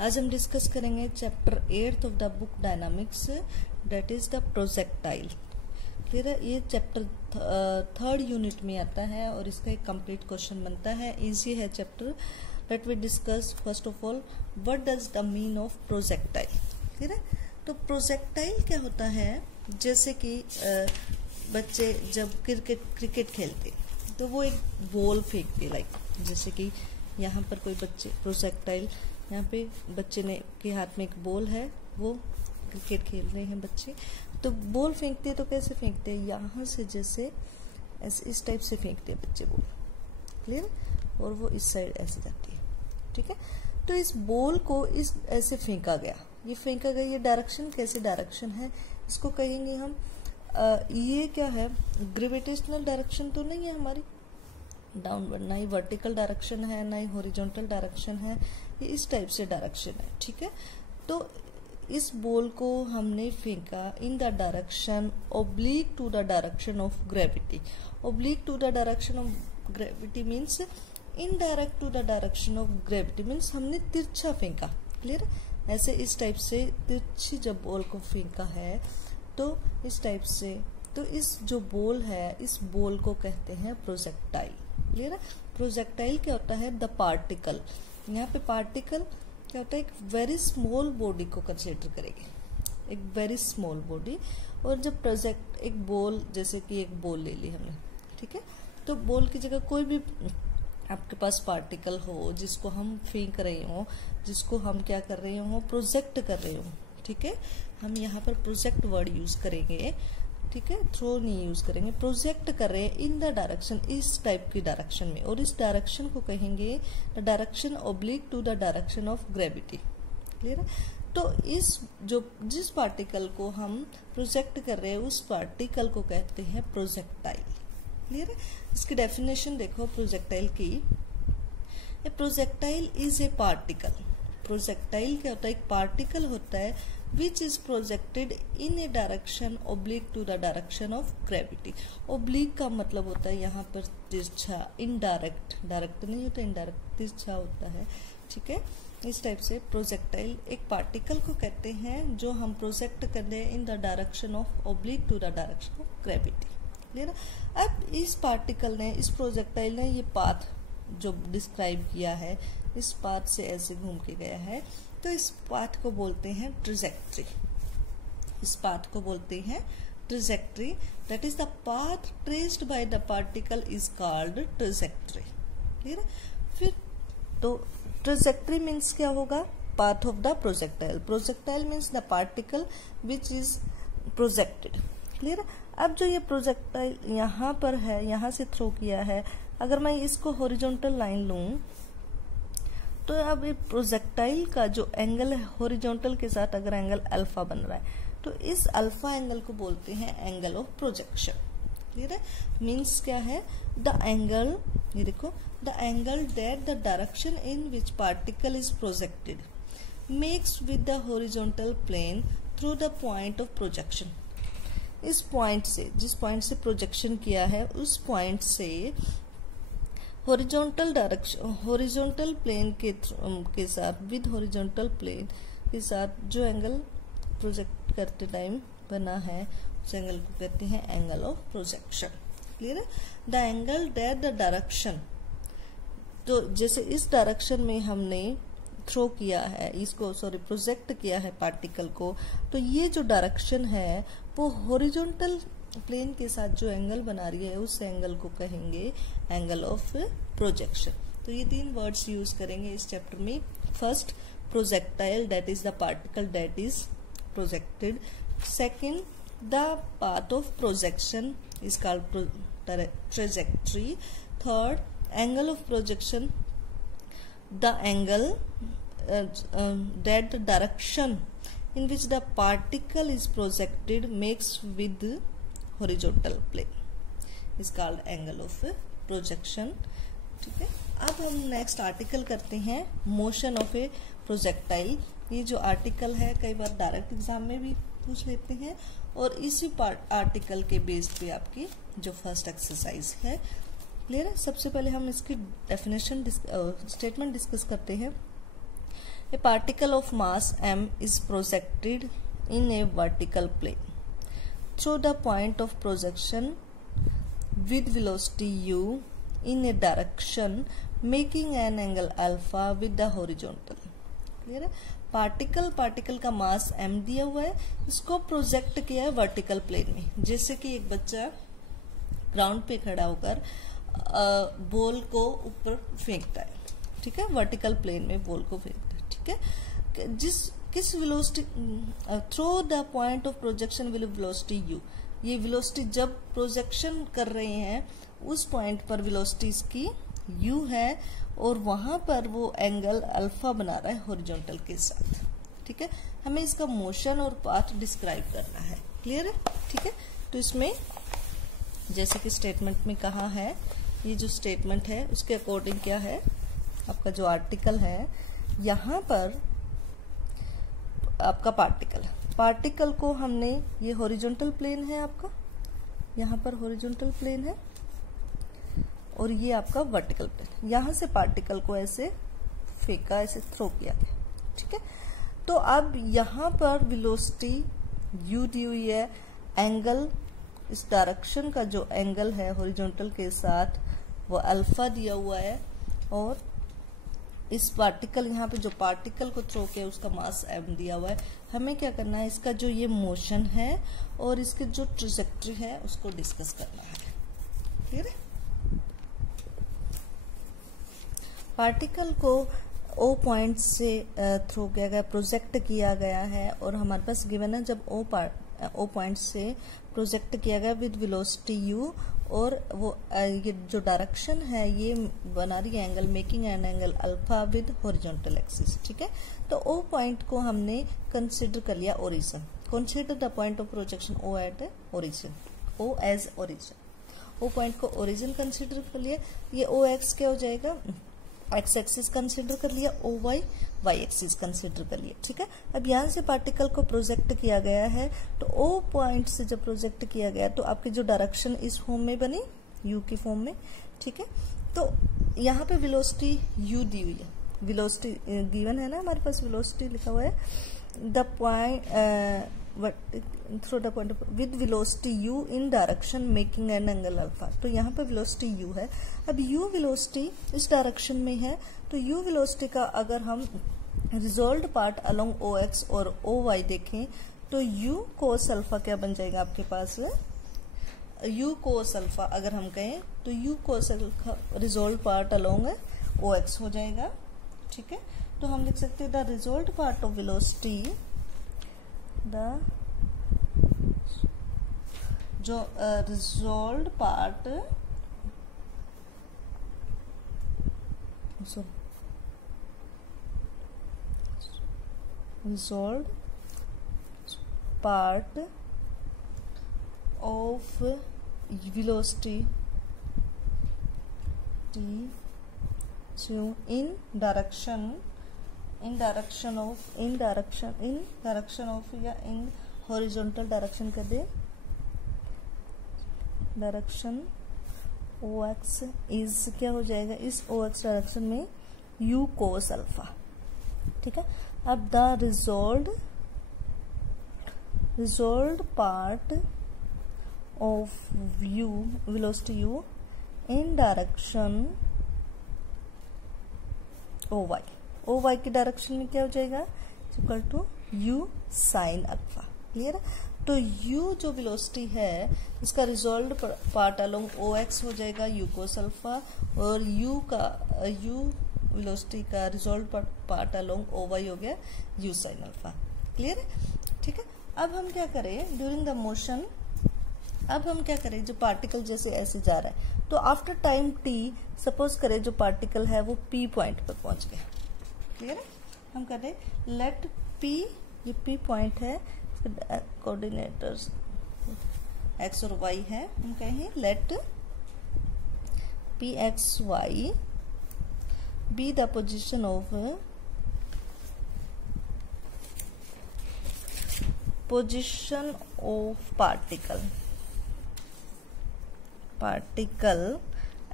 आज हम डिस्कस करेंगे chapter 8 of the book dynamics, that is the projectile. Clear है? ये चैप्टर थर्ड यूनिट में आता है और इसका एक कंप्लीट क्वेश्चन बनता है। इजी है chapter. Let we discuss first of all what does the mean of projectile. Clear है? तो प्रोजेक्टाइल क्या होता है, जैसे कि बच्चे जब क्रिकेट खेलते तो वो एक बॉल फेंकते, लाइक जैसे कि यहाँ पर कोई बच्चे प्रोजेक्टाइल, यहाँ पे बच्चे ने के हाथ में एक बॉल है, वो क्रिकेट खेल रहे हैं बच्चे, तो बॉल फेंकते तो कैसे फेंकते हैं, यहाँ से जैसे ऐसे इस टाइप से फेंकते हैं बच्चे बॉल। क्लियर? और वो इस साइड ऐसे जाती है। ठीक है? तो इस बॉल को इस ऐसे फेंका गया, ये फेंका गया, ये डायरेक्शन कैसे डायरेक्शन है, इसको कहेंगे हम ये क्या है, ग्रेविटेशनल डायरेक्शन तो नहीं है हमारी, डाउनवर्ड, ना ही वर्टिकल डायरेक्शन है ना ही हॉरिजॉन्टल डायरेक्शन है, ये इस टाइप से डायरेक्शन है। ठीक है? तो इस बॉल को हमने फेंका in the direction oblique to the direction of gravity. Oblique to the direction of gravity means indirect to the direction of gravity means हमने तिरछा फेंका। क्लियर? ऐसे इस टाइप से तिरछी जब बॉल को फेंका है तो इस टाइप से, तो इस जो बॉल है इस बॉल को कहते हैं प्रोजेक्टाइल। क्लियर है? प्रोजेक्टाइल क्या होता है, द पार्टिकल। यहाँ पे पार्टिकल क्या होता है, एक वेरी स्मॉल बॉडी को कंसिडर करेंगे, एक वेरी स्मॉल बॉडी। और जब प्रोजेक्ट एक बॉल, जैसे कि एक बॉल ले ली हमने, ठीक है, तो बॉल की जगह कोई भी आपके पास पार्टिकल हो जिसको हम फेंक रहे हो, जिसको हम क्या कर रहे हो, प्रोजेक्ट कर रहे हो। ठीक है? हम यहाँ पर प्रोजेक्ट वर्ड यूज करेंगे। ठीक है? थ्रो नहीं यूज करेंगे, प्रोजेक्ट कर रहे हैं इन द डायरेक्शन, इस टाइप की डायरेक्शन में, और इस डायरेक्शन को कहेंगे the direction oblique to the direction of gravity. Clear है? तो इस जो जिस पार्टिकल को हम प्रोजेक्ट कर रहे हैं उस पार्टिकल को कहते हैं प्रोजेक्टाइल। क्लियर है? इसकी डेफिनेशन देखो प्रोजेक्टाइल की, ए projectile is a particle. Projectile क्या होता है, एक पार्टिकल होता है which is projected in a direction oblique to the direction of gravity। oblique का मतलब होता है यहाँ पर तिरछा, इनडायरेक्ट, डायरेक्ट नहीं होता, इनडायरेक्ट तिरछा होता है। ठीक है? इस टाइप से प्रोजेक्टाइल एक पार्टिकल को कहते हैं जो हम प्रोजेक्ट कर रहे हैं in the direction of oblique to the direction of gravity. Clear? अब इस पार्टिकल ने, इस प्रोजेक्टाइल ने ये पाथ जो डिस्क्राइब किया है, इस पाथ से ऐसे घूम के गया है, तो इस पाथ को बोलते हैं ट्रेजेक्ट्री। इस पाथ को बोलते हैं trajectory. That is the path traced by the particle is called trajectory. Clear? फिर तो ट्रेजेक्ट्री मीन्स क्या होगा, path of the projectile. Projectile means the particle which is projected. Clear? अब जो ये प्रोजेक्टाइल यहाँ पर है, यहाँ से थ्रो किया है, अगर मैं इसको हॉरिजॉन्टल लाइन लूं तो अब ये प्रोजेक्टाइल का जो एंगल है हॉरिजॉन्टल के साथ अगर एंगल अल्फा बन रहा है तो इस अल्फा एंगल को बोलते हैं एंगल ऑफ प्रोजेक्शन। क्लियर है? मीन्स क्या है, द एंगल, ये देखो, the angle that the direction in which particle is projected makes with the horizontal plane through the point of projection. इस पॉइंट से, जिस पॉइंट से प्रोजेक्शन किया है उस पॉइंट से हॉरिजॉन्टल डायरेक्शन, हॉरिजॉन्टल प्लेन के साथ, विद हॉरिजॉन्टल प्लेन के साथ जो एंगल प्रोजेक्ट करते टाइम बना है उस एंगल को कहते हैं एंगल ऑफ प्रोजेक्शन। क्लियर है? The angle that the direction, तो जैसे इस डायरेक्शन में हमने थ्रो किया है इसको, सॉरी प्रोजेक्ट किया है पार्टिकल को, तो ये जो डायरेक्शन है वो हॉरिजॉन्टल प्लेन के साथ जो एंगल बना रही है उस एंगल को कहेंगे एंगल ऑफ प्रोजेक्शन। तो ये तीन वर्ड्स यूज करेंगे इस चैप्टर में। First, projectile, that is the particle that is projected. Second, the path of projection is called trajectory. Third, angle of projection, the angle that the direction in which the particle is projected makes with horizontal plane is called angle of projection। ठीक है? अब हम next article करते हैं, motion of A projectile. ये जो article है कई बार डायरेक्ट एग्जाम में भी पूछ लेते हैं और इसी आर्टिकल के बेस पे आपकी जो फर्स्ट एक्सरसाइज है। क्लियर है? सबसे पहले हम इसकी डेफिनेशन स्टेटमेंट डिस्कस करते हैं। A particle of mass m is projected in a vertical plane through the point of projection with velocity u in a direction making an angle alpha with the horizontal। Clear है? Particle का मास m दिया हुआ है, इसको project किया है vertical plane में। जैसे कि एक बच्चा ग्राउंड पे खड़ा होकर बॉल को ऊपर फेंकता है, ठीक है, वर्टिकल प्लेन में बॉल को फेंकता है, ठीक है, किस velocity through the point of projection with velocity u। ये वेलोसिटी जब प्रोजेक्शन कर रहे हैं उस पॉइंट पर वेलोसिटी इसकी u है और वहां पर वो एंगल अल्फा बना रहा है हॉरिजॉन्टल के साथ, ठीक है। हमें इसका मोशन और पाथ डिस्क्राइब करना है। क्लियर है? ठीक है। तो इसमें जैसे कि स्टेटमेंट में कहा है, ये जो स्टेटमेंट है उसके अकॉर्डिंग क्या है, आपका जो आर्टिकल है यहाँ पर आपका पार्टिकल को हमने, ये हॉरिजॉन्टल प्लेन है आपका, यहाँ पर हॉरिजॉन्टल प्लेन है और ये आपका वर्टिकल प्लेन। यहाँ से पार्टिकल को ऐसे फेंका, ऐसे थ्रो किया गया, ठीक है। तो अब यहाँ पर वेलोसिटी u दी हुई है, एंगल, इस डायरेक्शन का जो एंगल है हॉरिजॉन्टल के साथ वो अल्फा दिया हुआ है और इस पार्टिकल, यहाँ पे जो पार्टिकल को थ्रो किया उसका मास m दिया हुआ है। हमें क्या करना है, इसका जो ये मोशन है और इसके जो ट्रेजेक्टरी है उसको डिस्कस करना है। क्लियर है? पार्टिकल को O पॉइंट से थ्रो किया गया, प्रोजेक्ट किया गया है और हमारे पास गिवन है जब O पॉइंट से प्रोजेक्ट किया गया विद वेलोसिटी u और वो ये जो डायरेक्शन है ये बना रही है angle, making an angle alpha with horizontal axis, ठीक है। तो O पॉइंट को हमने कंसिडर कर लिया origin. Consider the point of projection O at origin, O as origin. O point को ओरिजिन कंसिडर कर लिया, ये OX क्या हो जाएगा, एक्स एक्सिस कंसिडर कर लिया, OY वाई एक्सिस कंसिडर कर लिया, ठीक है। अब यहाँ से पार्टिकल को प्रोजेक्ट किया गया है, तो O पॉइंट से जब प्रोजेक्ट किया गया तो आपकी जो डायरेक्शन इस फॉर्म में बनी, U की फॉर्म में, ठीक है। तो यहाँ पे वेलोसिटी U दी हुई है, वेलोसिटी गिवन है ना हमारे पास, वेलोसिटी लिखा हुआ है, the point through the point with velocity u in direction making an angle alpha. तो यहाँ पे वेलोसिटी u है। अब u वेलोसिटी इस डायरेक्शन में है, तो u वेलोसिटी का अगर हम रिजॉल्व पार्ट अलोंग OX और OY देखें तो u cos अल्फा क्या बन जाएगा आपके पास, u cos अल्फा अगर हम कहें तो u cos alpha resolve part along OX हो जाएगा, ठीक है। तो हम लिख सकते हैं the resolve part of velocity, the जो resolve part resolve part of velocity in direction of या in horizontal direction कर दे, डायरेक्शन OX इज क्या हो जाएगा, इस OX डायरेक्शन में u cos अल्फा, ठीक है। अब the resolve part of u velocity u in direction OY की डायरेक्शन में क्या हो जाएगा, equal to u sine alpha. Clear है? तो u जो वेलोसिटी है इसका रिजॉल्व पार्ट अलोंग OX हो जाएगा u cos अल्फा और u वेलोसिटी का रिजॉल्व पार्ट अलोंग OY हो गया u साइन अल्फा। क्लियर है? ठीक है। अब हम क्या करें, ड्यूरिंग द मोशन, अब हम क्या करें, जो पार्टिकल जैसे ऐसे जा रहा है तो आफ्टर टाइम t सपोज करें जो पार्टिकल है वो P पॉइंट पर पहुंच गया। क्लियर है? हम करें लेट P, ये P पॉइंट है, कोऑर्डिनेटर्स x और y है, हम कहें let PXY be the position of particle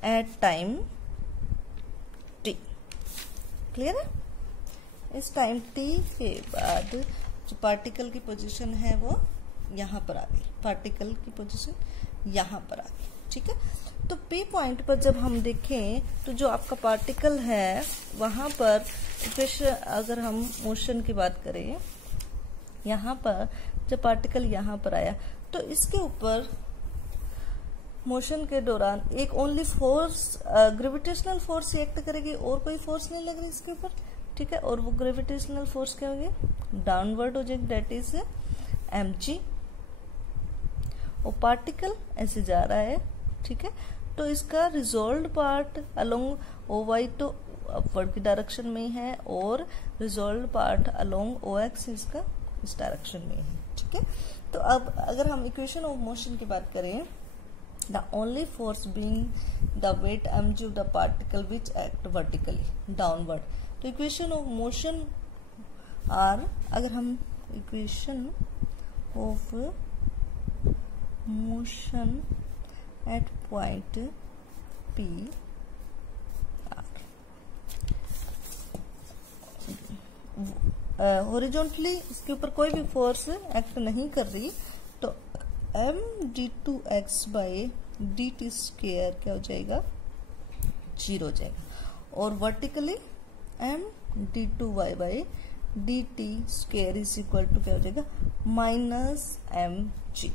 at time t। Clear है? इस टाइम t के बाद जो पार्टिकल की पोजीशन है वो यहाँ पर आ गई, पार्टिकल की पोजीशन यहाँ पर आ गई, ठीक है। तो P पॉइंट पर जब हम देखें तो जो आपका पार्टिकल है वहां पर इक्वेशन, अगर हम मोशन की बात करें, यहाँ पर जब पार्टिकल यहाँ पर आया तो इसके ऊपर मोशन के दौरान एक only force, gravitational force act करेगी, और कोई फोर्स नहीं लग रही इसके ऊपर, ठीक है। और वो ग्रेविटेशनल फोर्स क्या होगी, डाउनवर्ड हो जाएगी, दैट इज mg। और पार्टिकल ऐसे जा रहा है, ठीक है। तो इसका रिजॉल्व पार्ट अलोंग OY तो अपवर्ड की डायरेक्शन में है, और रिजॉल्व पार्ट अलोंग OX इसका इस डायरेक्शन में है, ठीक है। तो अब अगर हम इक्वेशन ऑफ मोशन की बात करें, the only force being the weight mg of the particle which act vertically downward. तो इक्वेशन ऑफ मोशन आर, अगर हम equation of motion at point P horizontally इसके ऊपर कोई भी फोर्स एक्ट नहीं कर रही, तो md2x बाई dt स्क्वायर क्या हो जाएगा, 0 हो जाएगा। और vertically md2y by dt square is equal to क्या हो जाएगा, -mg।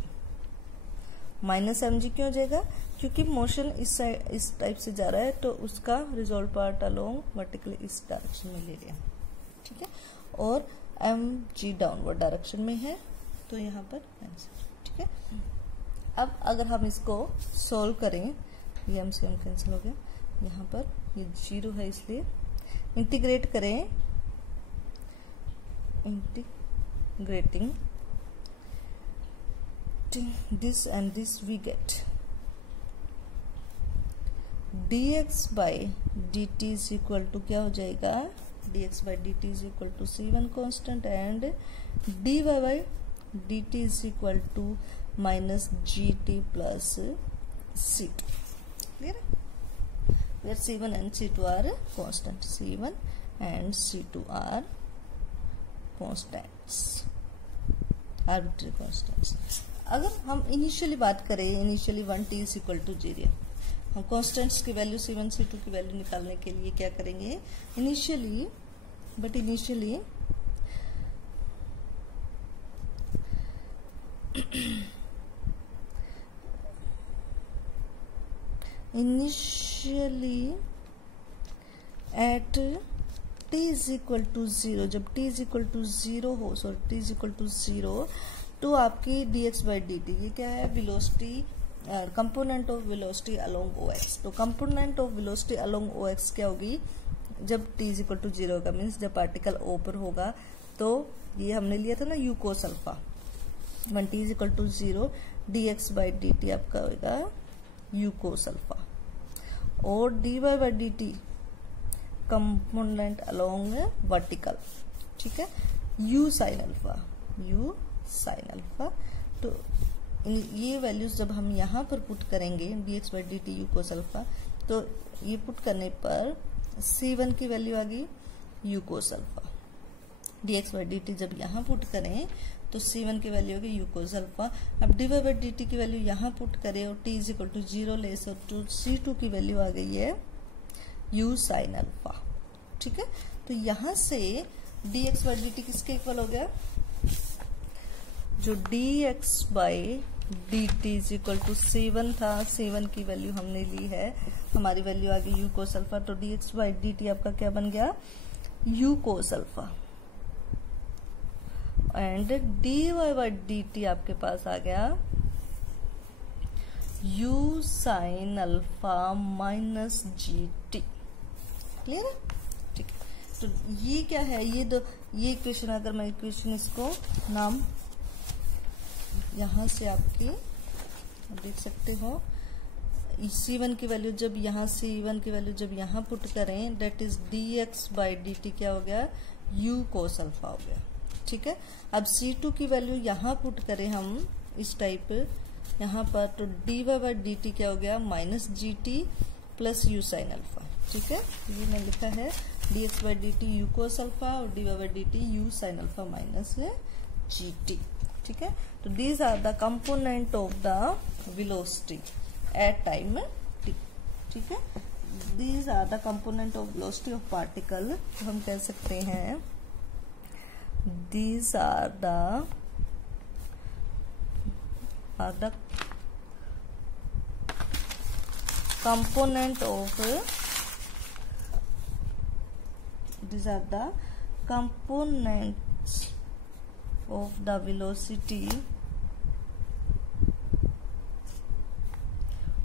माइनस mg क्यों हो जाएगा, क्योंकि मोशन इस टाइप से जा रहा है, तो उसका रिजॉल्व पार्ट अलोंग वर्टिकली इस डायरेक्शन में ले लिया, ठीक है। और mg डाउनवर्ड डायरेक्शन में है, तो यहाँ पर आंसर, ठीक है। अब अगर हम इसको सोल्व करें, ये m से m कैंसिल हो गया, यहाँ पर ये 0 है इसलिए इंटीग्रेट करें, integrating this and this we get dx by dt is equal to क्या हो जाएगा, dx by dt is equal to c1 constant and dy by dt is equal to minus gt plus c2, clear है, where c1 and c2 are constant, c1 and c2 are constants, arbitrary constants। अगर हम initially बात करें, initially 1t is equal to 0, हम constants की value c1 c2 की value निकालने के लिए क्या करेंगे, initially at t is equal to 0, जब t इज इक्वल टू 0 हो, sorry t is equal to 0, तो आपकी dx बाई dt ये क्या है, velocity, component of velocity along OX। तो component of velocity along OX क्या होगी, जब t इज इक्वल टू 0 होगा, मीन्स जब पार्टिकल O पर होगा, तो ये हमने लिया था ना u cos alpha, when t is equal to 0 dx by dt आपका होगा u cos अल्फा, और dy by dt component along vertical, ठीक है, u sin alpha, u sin alpha. तो ये वैल्यूज जब हम यहाँ पर पुट करेंगे, dx by dt u cos alpha, तो ये पुट करने पर c1 की वैल्यू आ गई u cos alpha, dx by dt जब यहाँ पुट करें तो c1 की वैल्यू होगी u cos अल्फा। अब dy बाई dt की वैल्यू यहाँ पुट करें और t इज इक्वल टू 0 ले, सो c2 की वैल्यू आ गई है u sin अल्फा, ठीक है। तो यहाँ से dx बाई dt किसके इक्वल हो गया, जो dx by dt is equal to c1 था, c1 की वैल्यू हमने ली है, हमारी वैल्यू आ गई u cos अल्फा, तो dx बाई dt आपका क्या बन गया, u cos alpha, and dy by dt आपके पास आ गया u sin alpha minus gt, clear है, ठीक है। तो ये क्या है, ये इक्वेशन, अगर मैं इक्वेशन इसको नाम यहाँ से आपकी देख सकते हो, c1 की वैल्यू जब यहाँ c1 की वैल्यू जब यहाँ पुट करें, that is dx by dt क्या हो गया, u cos अल्फा हो गया, ठीक है। अब c2 की वैल्यू यहाँ पुट करें हम इस टाइप यहाँ पर, तो dy बाई dt क्या हो गया, minus gt plus u sin alpha, ठीक है, ये मैं लिखा है dx by dt u cos alpha और dy by dt u sin alpha minus gt। ठीक है, तो these are the component of the velocity at time t। ठीक है, these are the component of velocity of particle. तो हम कह सकते हैं these are the component of these are the components of the velocity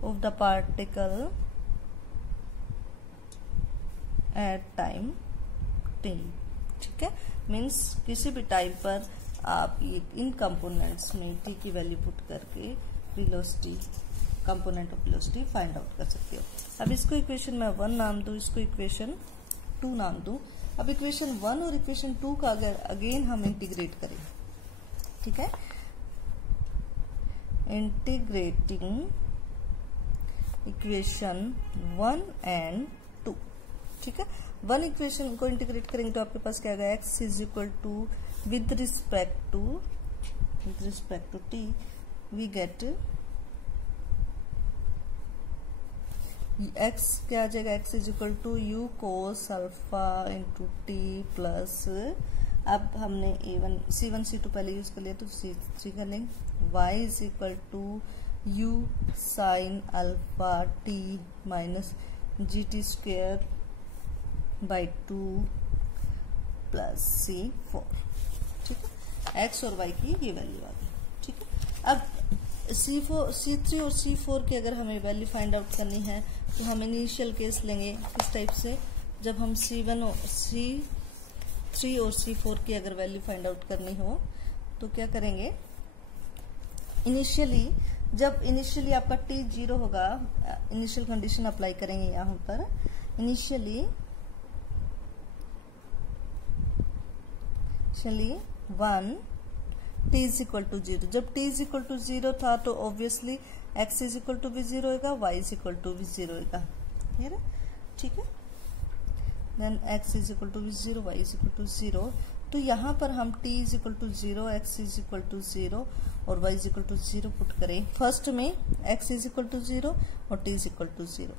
of the particle at time t। ठीक है, means किसी भी टाइम पर आप ये इन कंपोनेंट्स में t की वैल्यू पुट करके velocity component of velocity find out कर सकते हो। अब इसको इक्वेशन में 1 नाम दूं, इसको इक्वेशन 2 नाम दूं। अब इक्वेशन 1 और इक्वेशन 2 का अगर अगेन हम इंटीग्रेट करें, ठीक है, इंटीग्रेटिंग इक्वेशन 1 एंड 2। ठीक है, 1 इक्वेशन को इंटीग्रेट करेंगे तो आपके पास क्या आएगा, x is equal to with respect to t we get x क्या आ जाएगा, x is equal to u cos alpha into t plus, अब हमने A1 C1 C2 पहले यूज कर लिया तो C3 कर लेंगे, y is equal to u sine alpha t minus g t square by 2 plus C4। ठीक है, x और y की ये वैल्यू आ गई। ठीक है, अब C3 और C4 की अगर हमें वैल्यू फाइंड आउट करनी है तो हम इनिशियल केस लेंगे इस टाइप से, जब हम C3 और C4 की अगर वैल्यू फाइंड आउट करनी हो तो क्या करेंगे, जब इनिशियली आपका t 0 होगा, इनिशियल कंडीशन अप्लाई करेंगे यहाँ पर। Initially 1 t is equal to 0, जब t इज इक्वल टू 0 था तो obviously x is equal to भी 0 होगा, y इज इक्वल टू भी 0 होगा। ठीक है, then x is equal to भी 0, y इज इक्वल टू 0। तो यहाँ पर हम t is equal to 0, x is equal to 0 और y is equal to 0 put करें। फर्स्ट में x इज इक्वल टू 0 और t इज इक्वल टू 0।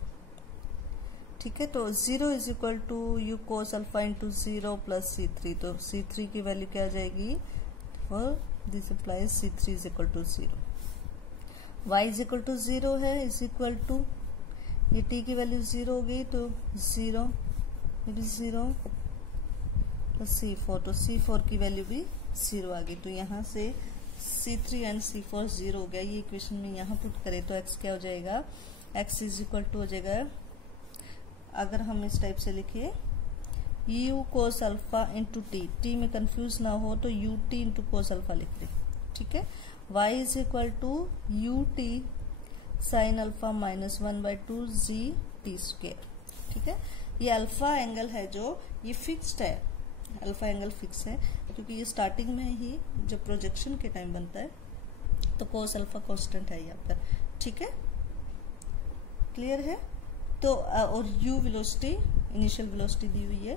ठीक है, तो 0 is equal to u cos alpha into 0 plus C3, तो C3 की value क्या आ जाएगी, और this implies C3 is equal to 0। y is equal to 0 है, इज इक्वल टू ये t की वैल्यू 0 हो गई तो 0 प्लस C4, तो C4 की वैल्यू भी 0 आ गई। तो यहाँ से C3 एंड C4 0 हो गया। ये इक्वेशन में यहाँ पुट करें तो x क्या हो जाएगा, x इज इक्वल टू हो जाएगा, अगर हम इस टाइप से लिखिए u cos alpha into t में कंफ्यूज ना हो तो u t into cos alpha लिख लें। ठीक है, y is equal to u t sine alpha minus 1/2 g t square. ठीक है, ये अल्फा एंगल है जो ये फिक्स्ड है, अल्फा एंगल फिक्स है क्योंकि ये स्टार्टिंग में ही जब प्रोजेक्शन के टाइम बनता है तो कोस अल्फा कांस्टेंट है यहाँ पर। ठीक है, क्लियर है। तो और u वेलोसिटी, इनिशियल वेलोसिटी दी हुई है,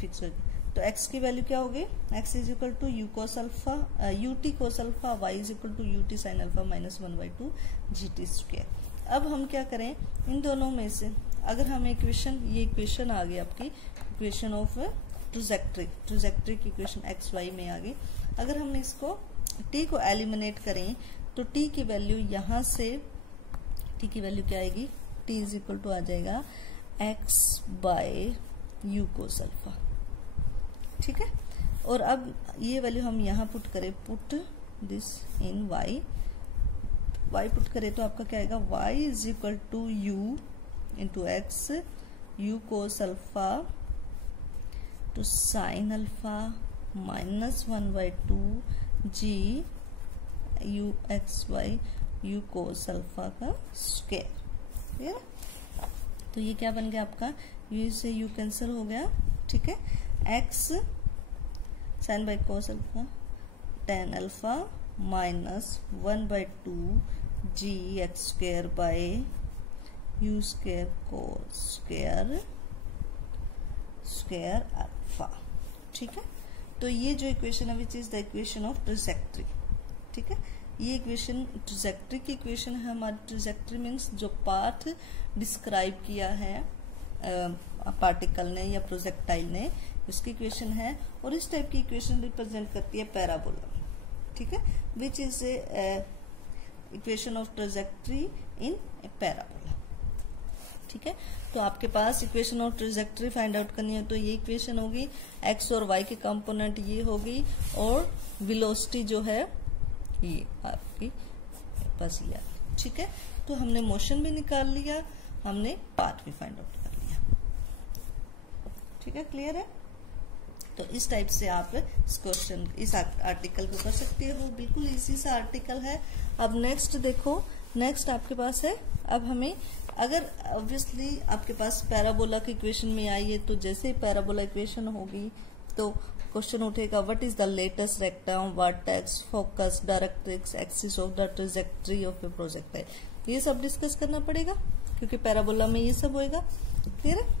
फिक्स होगी। तो x की वैल्यू क्या होगी, x is equal to u cos alpha u t cos alpha, y is equal to u t sine alpha minus 1/2 g t square. अब हम क्या करें, इन दोनों में से अगर हम इक्वेशन, ये इक्वेशन आ गई आपकी इक्वेशन ऑफ ट्राजेक्टरी की इक्वेशन एक्स वाई में आ गई। अगर हम इसको t को एलिमिनेट करें तो t की वैल्यू यहाँ से, t की वैल्यू क्या आएगी, t इज इक्वल टू आ जाएगा x by u cos alpha. ठीक है, और अब ये वैल्यू हम यहाँ पुट करें, put this in y put करें तो आपका क्या आएगा, y is equal to u into x u cos alpha to sine alpha minus 1/2 g u x y u cos alpha का स्क्वायर। क्लियर, तो ये क्या बन गया आपका, यू से यू कैंसिल हो गया। ठीक है, x sine by cos alpha tan alpha minus 1/2 g x square by u square cos square square alpha. ठीक है, तो ये जो इक्वेशन है which is the equation of trajectory. ठीक है, ये इक्वेशन ट्राजेक्टरी की इक्वेशन है हमारी। ट्राजेक्टरी मीन्स जो पाथ डिस्क्राइब किया है पार्टिकल ने या प्रोजेक्टाइल ने, उसकी इक्वेशन है। और इस टाइप की इक्वेशन रिप्रेजेंट करती है पैराबोला। ठीक है, which is equation of trajectory in a parabola. ठीक है, तो आपके पास equation of trajectory find out करनी है तो ये इक्वेशन होगी, एक्स और वाई के कंपोनेंट ये होगी, और वेलोसिटी जो है ये आपकी पास ये। ठीक है, तो हमने मोशन भी निकाल लिया, हमने पाथ भी फाइंड आउट कर लिया। ठीक है, क्लियर है। तो इस टाइप से आप इस क्वेश्चन, इस आर्टिकल को कर सकते हो। बिल्कुल इजी सा आर्टिकल है। अब नेक्स्ट देखो, नेक्स्ट आपके पास है, अब हमें अगर ऑब्वियसली आपके पास पैराबोला की इक्वेशन में आई है, तो जैसे ही पैराबोला इक्वेशन होगी तो क्वेश्चन उठेगा what is the latus rectum, vertex, focus, directrix, axis of the trajectory of A projectile. ये सब डिस्कस करना पड़ेगा क्योंकि पैराबोला में ये सब होएगा। क्लियर है।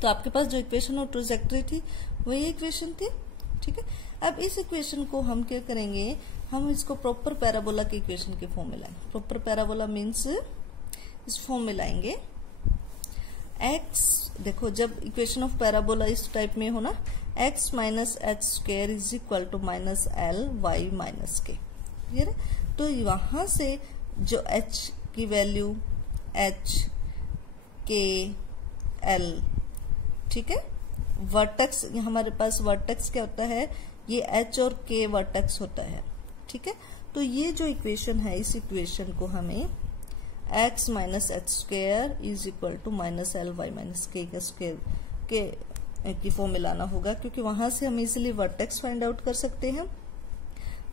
तो आपके पास जो इक्वेशन ऑफ ट्राजेक्टरी थी वही इक्वेशन थी। ठीक है, अब इस इक्वेशन को हम क्या करेंगे, हम इसको प्रॉपर पैराबोला की इक्वेशन के फॉर्म में लाएंगे। प्रॉपर पैराबोला मीन्स इस फॉर्म में लाएंगे x, देखो जब इक्वेशन ऑफ पैराबोला इस टाइप में हो ना, x minus h square is equal to minus l y minus k. Clear है। तो वहां से जो h की वैल्यू h k l, ठीक है, वर्टेक्स हमारे पास वर्टेक्स क्या होता है, ये h और k वर्टेक्स होता है। ठीक है, तो ये जो इक्वेशन है, इस इक्वेशन को हमें x minus h square is equal to minus l y minus k का स्क्वायर के की फॉर्म में लाना होगा, क्योंकि वहां से हम इजिली वर्टेक्स फाइंड आउट कर सकते हैं।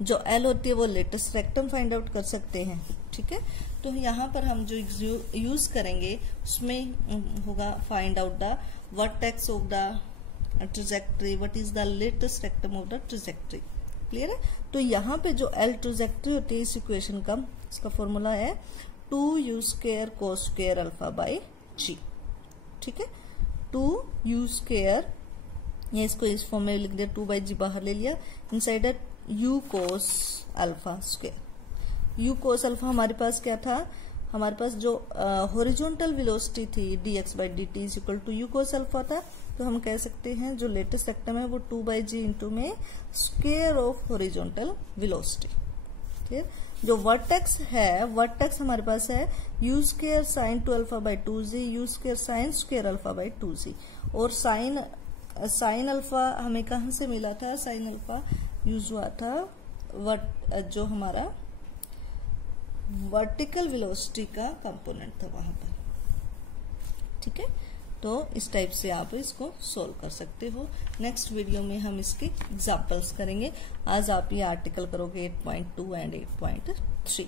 जो एल होती है वो लेटेस्ट रेक्टम फाइंड आउट कर सकते हैं। ठीक है, तो यहाँ पर हम जो यूज करेंगे उसमें होगा find out the vertex of the trajectory, what is the latus rectum of the trajectory. Clear है। तो यहाँ पे जो एल ट्राजेक्टरी होती है इस इक्वेशन का, इसका फॉर्मूला है 2u square cos square alpha by g. ठीक है, 2u स्क्वायर, ये इसको इस फॉर्म में लिख दिया, 2 बाई जी बाहर ले लिया, inside u cos alpha square. u cos alpha हमारे पास क्या था, हमारे पास जो हॉरिजॉन्टल वेलोसिटी थी dx by dt is equal to u cos alpha था। तो हम कह सकते हैं जो लेटेस्ट रेक्टम है वो 2 बाई जी इंटू में square of horizontal velocity. Clear. जो वर्टेक्स है, वर्टेक्स हमारे पास है u square sine 2 alpha by 2z, u square sine square alpha by 2z। और साइन अल्फा हमें कहाँ से मिला था, साइन अल्फा यूज हुआ था जो हमारा वर्टिकल वेलोसिटी का कंपोनेंट था वहां पर। ठीक है, तो इस टाइप से आप इसको सोल्व कर सकते हो। नेक्स्ट वीडियो में हम इसके एग्जाम्पल्स करेंगे। आज आप ये आर्टिकल करोगे 8.2 एंड 8.3।